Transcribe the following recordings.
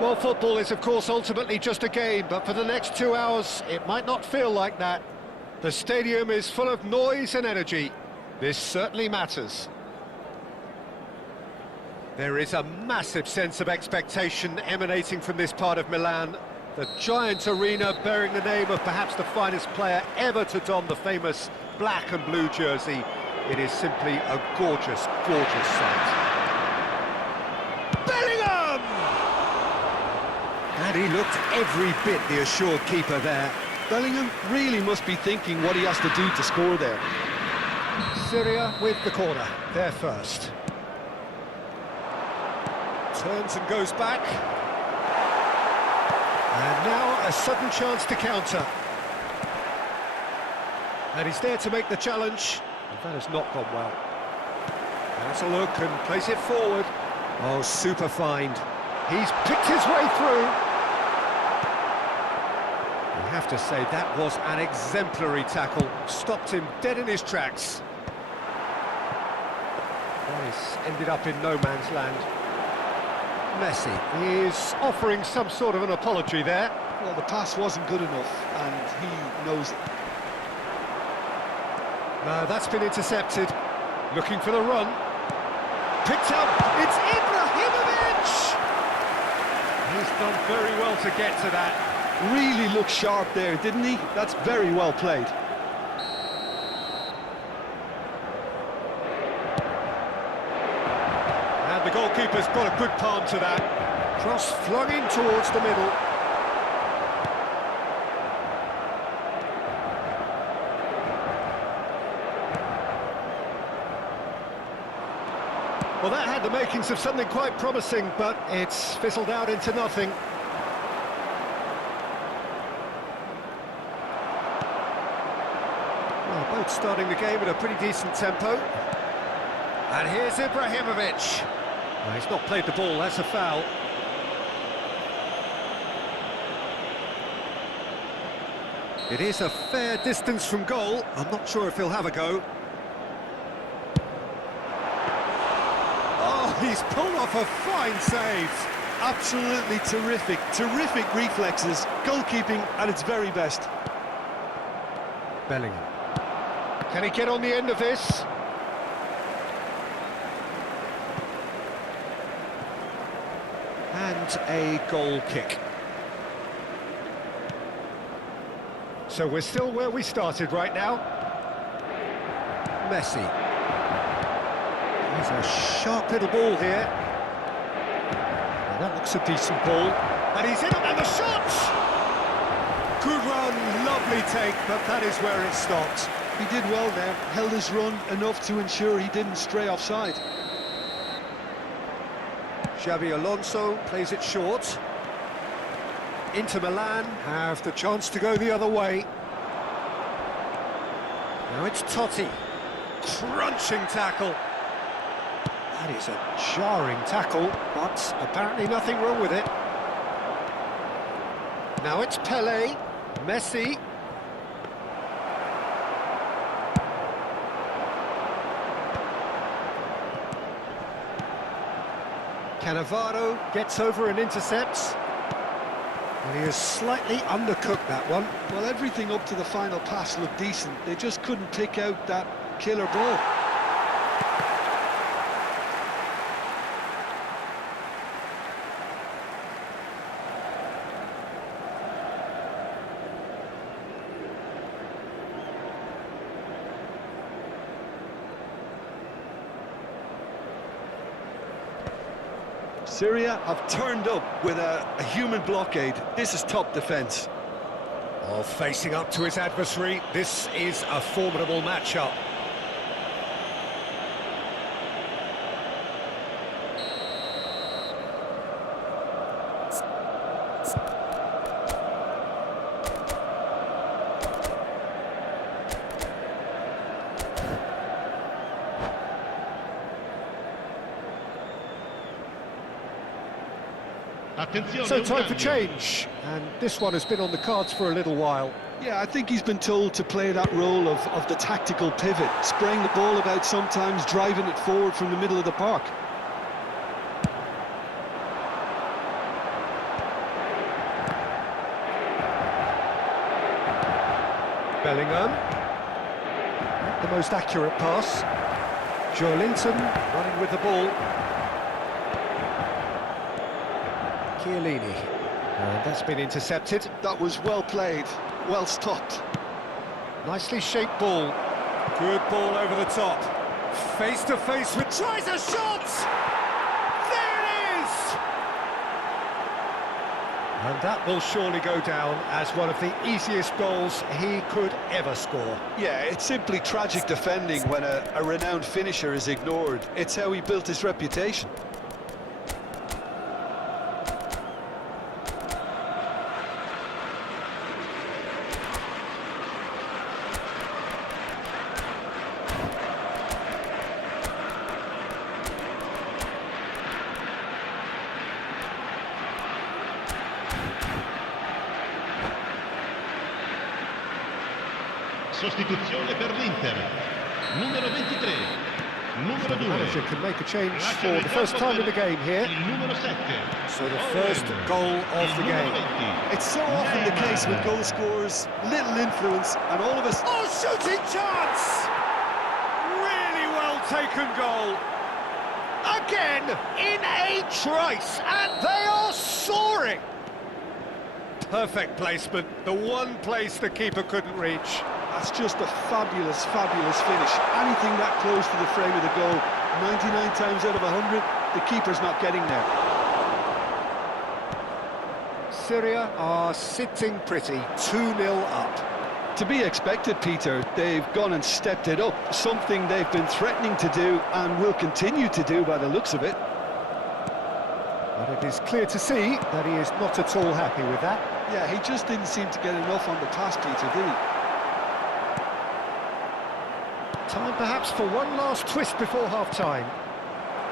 Well, football is, of course, ultimately just a game, but for the next 2 hours, it might not feel like that. The stadium is full of noise and energy. This certainly matters. There is a massive sense of expectation emanating from this part of Milan. The giant arena bearing the name of perhaps the finest player ever to don the famous black and blue jersey. It is simply a gorgeous, gorgeous sight. Bellingham! And he looked every bit the assured keeper there. Bellingham really must be thinking what he has to do to score there. Syria with the corner, there first. Turns and goes back. And now a sudden chance to counter. And he's there to make the challenge. And that has not gone well. Has a look and plays it forward. Oh, super find. He's picked his way through. You have to say that was an exemplary tackle. Stopped him dead in his tracks. This ended up in no man's land. Messi is offering some sort of an apology there. Well, the pass wasn't good enough, and he knows it. No, that's been intercepted. Looking for the run. Picked up, it's Ibrahimovic! He's done very well to get to that. Really looked sharp there, didn't he? That's very well played. And the goalkeeper's got a good palm to that. Cross flung in towards the middle. Well, that had the makings of something quite promising, but it's fizzled out into nothing. Well, both starting the game at a pretty decent tempo. And here's Ibrahimovic. Well, he's not played the ball, that's a foul. It is a fair distance from goal. I'm not sure if he'll have a go. Oh, he's pulled off a fine save. Absolutely terrific, terrific reflexes. Goalkeeping at its very best. Bellingham. Can he get on the end of this? And a goal kick. So we're still where we started right now. Messi. He's a sharp little ball here. And that looks a decent ball. And he's in and the shot! Good run, lovely take, but that is where it stopped. He did well there, held his run enough to ensure he didn't stray offside. Xabi Alonso plays it short. Inter Milan have the chance to go the other way. Now it's Totti. Crunching tackle. That is a jarring tackle, but apparently nothing wrong with it. Now it's Pelé. Messi. Cannavaro gets over and intercepts. And he has slightly undercooked that one. Well, everything up to the final pass looked decent. They just couldn't pick out that killer ball. Syria have turned up with a human blockade. This is top defence. Oh, facing up to his adversary, this is a formidable matchup. So time for change, and this one has been on the cards for a little while. Yeah, I think he's been told to play that role of the tactical pivot, spraying the ball about sometimes, driving it forward from the middle of the park. Bellingham. Not the most accurate pass. Joelinton running with the ball. Chiellini. And that's been intercepted. That was well played, well stopped. Nicely shaped ball. Good ball over the top. Face to face with... Tries a shot! There it is! And that will surely go down as one of the easiest goals he could ever score. Yeah, it's simply tragic defending when a renowned finisher is ignored. It's how he built his reputation. Sostituzione per l'Inter. Numero 23. Numero 2. The manager can make a change for the first time in the game here. Il numero 7. So the first goal of the game. It's so often the case with goal scorers, little influence, and all of us... Oh, shooting chance! Really well taken goal. Again, in a trice, and they are soaring. Perfect placement, the one place the keeper couldn't reach. That's just a fabulous, fabulous finish. Anything that close to the frame of the goal, 99 times out of 100, the keeper's not getting there. Syria are sitting pretty, 2-0 up. To be expected, Peter. They've gone and stepped it up, something they've been threatening to do and will continue to do by the looks of it. But it is clear to see that he is not at all happy with that. Yeah, he just didn't seem to get enough on the pass, Peter, did he? Time perhaps for one last twist before half-time.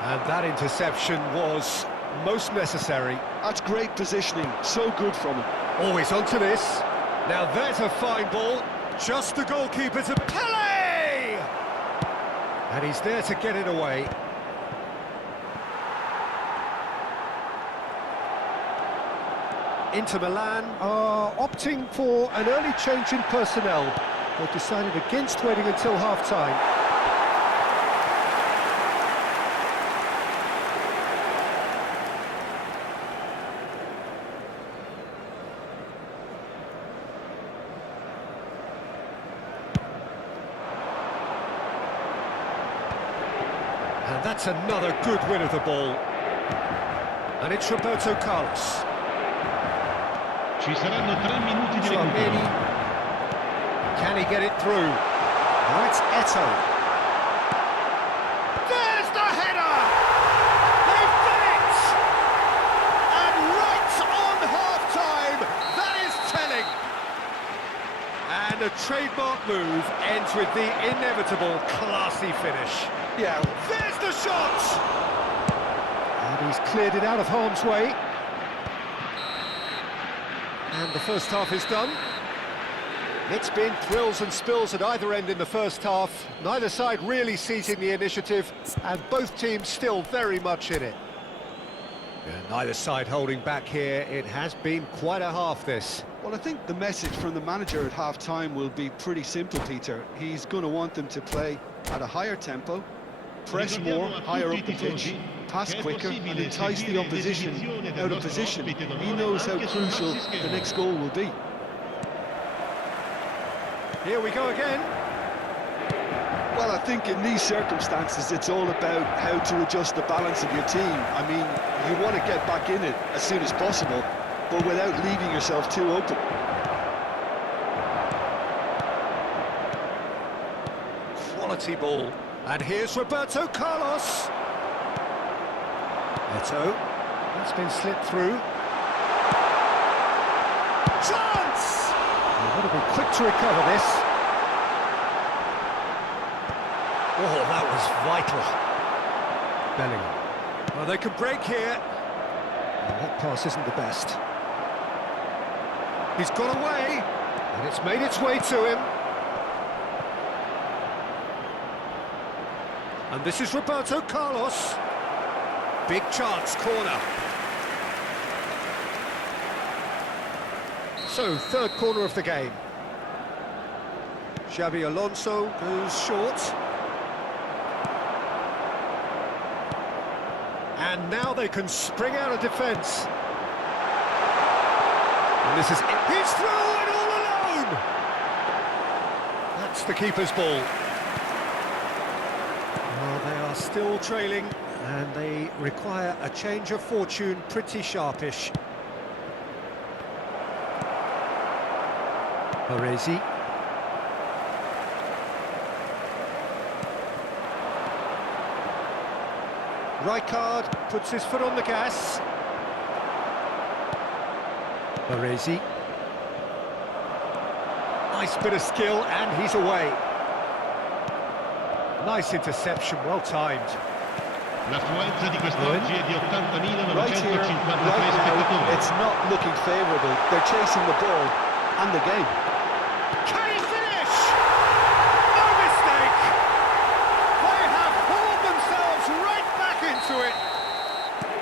And that interception was most necessary. That's great positioning, so good from him. Always onto this. Now there's a fine ball. Just the goalkeeper to Pele! And he's there to get it away. Inter Milan are opting for an early change in personnel. They've decided against waiting until half-time. And that's another good win of the ball. And it's Roberto Carlos. Ci saranno 3 minuti di recupero. Can he get it through? Now it's Eto'o. There's the header! They've done it! And right on half-time, that is telling. And a trademark move ends with the inevitable classy finish. Yeah. There's the shot! And he's cleared it out of harm's way. And the first half is done. It's been thrills and spills at either end in the first half. Neither side really seizing the initiative, and both teams still very much in it. Yeah, neither side holding back here. It has been quite a half, this. Well, I think the message from the manager at half-time will be pretty simple, Peter. He's going to want them to play at a higher tempo, press more, higher up the pitch, pass quicker, and entice the opposition out of position. He knows how crucial the next goal will be. Here we go again. Well, I think in these circumstances, it's all about how to adjust the balance of your team. I mean, you want to get back in it as soon as possible, but without leaving yourself too open. Quality ball. And here's Roberto Carlos. Eto'o. That's been slipped through. Chance! He would have been quick to recover this. Oh, that was vital. Bellingham. Well, they could break here. And that pass isn't the best. He's got away, and it's made its way to him. And this is Roberto Carlos. Big chance, corner. So, third corner of the game. Xabi Alonso goes short. And now they can spring out of defence. And this is it. He's through and all alone! That's the keeper's ball. Well, they are still trailing, and they require a change of fortune pretty sharpish. Baresi. Rijkaard puts his foot on the gas. Baresi. Nice bit of skill, and he's away. Nice interception, well timed. L'affluenza di quest'oggi è di Right here, 80.953 right now, it's not looking favourable. They're chasing the ball and the game. Can he finish? No mistake! They have hauled themselves right back into it.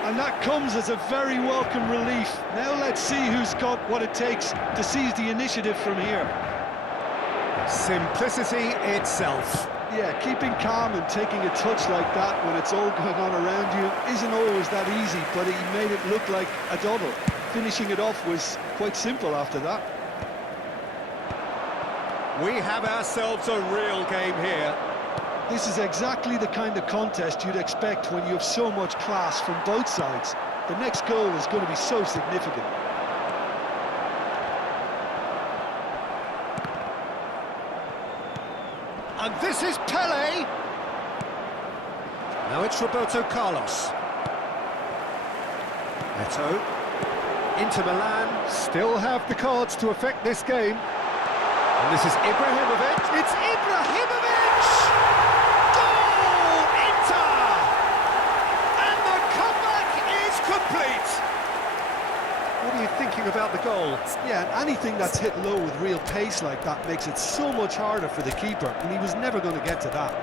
And that comes as a very welcome relief. Now let's see who's got what it takes to seize the initiative from here. Simplicity itself. Yeah, keeping calm and taking a touch like that when it's all going on around you isn't always that easy, but he made it look like a double. Finishing it off was quite simple after that. We have ourselves a real game here. This is exactly the kind of contest you'd expect when you have so much class from both sides. The next goal is going to be so significant. And this is Pele. Now it's Roberto Carlos. Eto'o. Inter Milan still have the cards to affect this game. And this is Ibrahimovic. It's Ibrahimovic! Goal! Inter! And the comeback is complete. What are you thinking about the goal? Yeah, and anything that's hit low with real pace like that makes it so much harder for the keeper, and he was never going to get to that.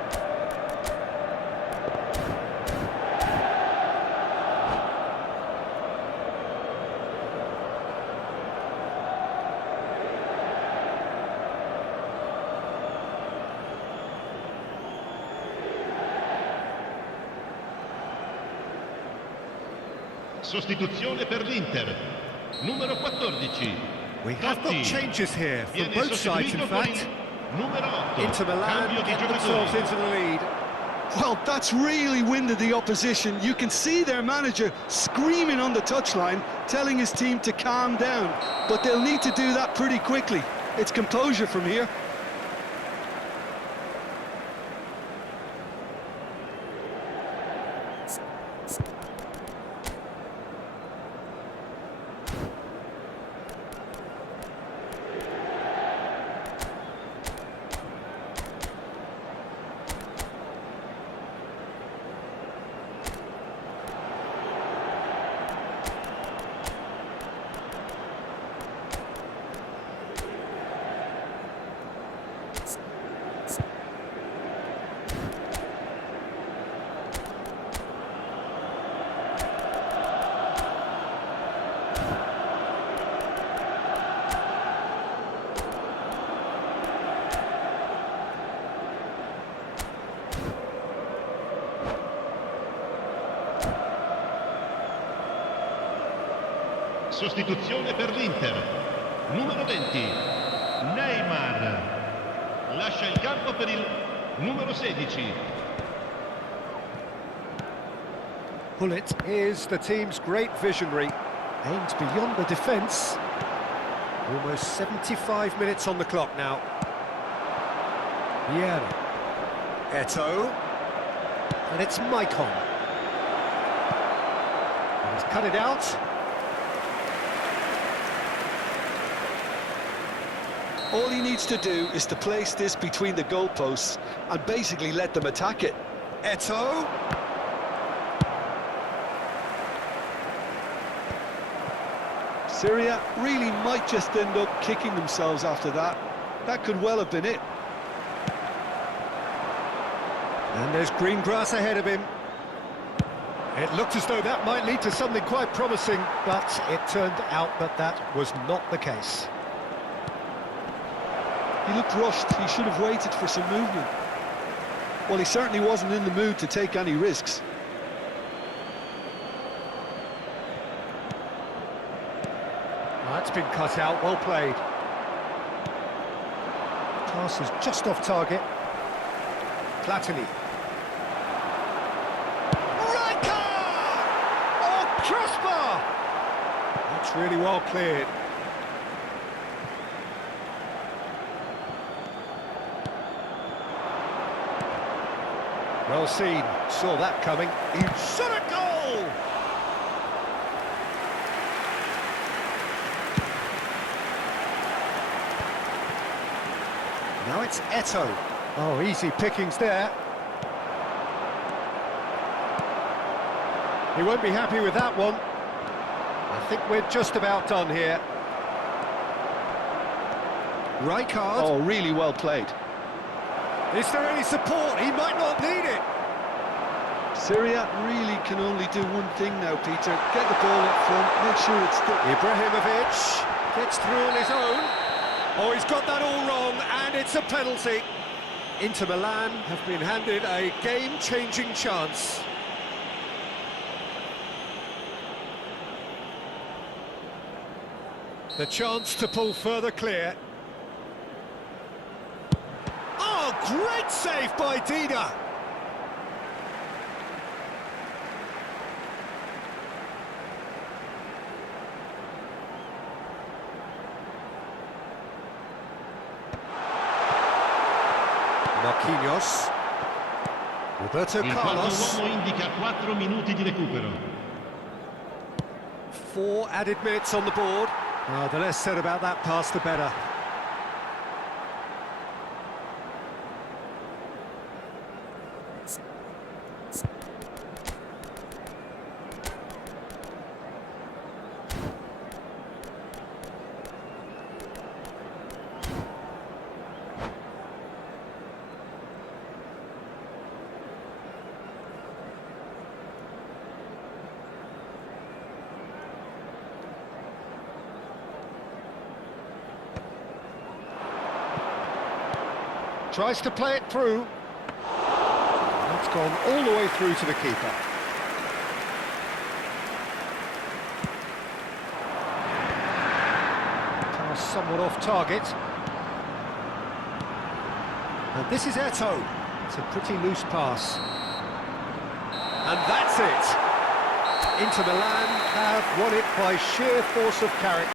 Sostituzione per l'Inter. Numero 14. We have got changes here from both sides, in fact. Numero 8. Inter Milan get themselves into the lead. Well, that's really winded the opposition. You can see their manager screaming on the touchline, telling his team to calm down. But they'll need to do that pretty quickly. It's composure from here. Sostituzione per l'Inter. Numero 20. Neymar. Lascia il campo per il numero 16. Gullit is the team's great visionary. Aims beyond the defence. Almost 75 minutes on the clock now. Vieira. Eto'o. And it's Maicon. And he's cut it out. All he needs to do is to place this between the goalposts and basically let them attack it. Eto'o. Syria really might just end up kicking themselves after that. That could well have been it. And there's green grass ahead of him. It looked as though that might lead to something quite promising, but it turned out that that was not the case. He looked rushed. He should have waited for some movement. Well, he certainly wasn't in the mood to take any risks. That's been cut out, well played. Pass is just off target. Platini. Riker! Oh, crossbar! That's really well cleared. Well seen, saw that coming. He shot a goal! Now it's Eto'o. Oh, easy pickings there. He won't be happy with that one. I think we're just about done here. Rijkaard. Oh, really well played. Is there any support? He might not need it. Syria really can only do one thing now, Peter. Get the ball up front, make sure it's still... Ibrahimovic gets through on his own. Oh, he's got that all wrong, and it's a penalty. Inter Milan have been handed a game-changing chance. The chance to pull further clear. Oh, great save by Dida. Marquinhos. Roberto Il quarto Carlos. uomo indica 4 minuti di recupero. 4 added minutes on the board. The less said about that pass, the better. Tries to play it through. That's gone all the way through to the keeper. Pass somewhat off target. And this is Eto'o. It's a pretty loose pass. And that's it. Inter Milan have won it by sheer force of character.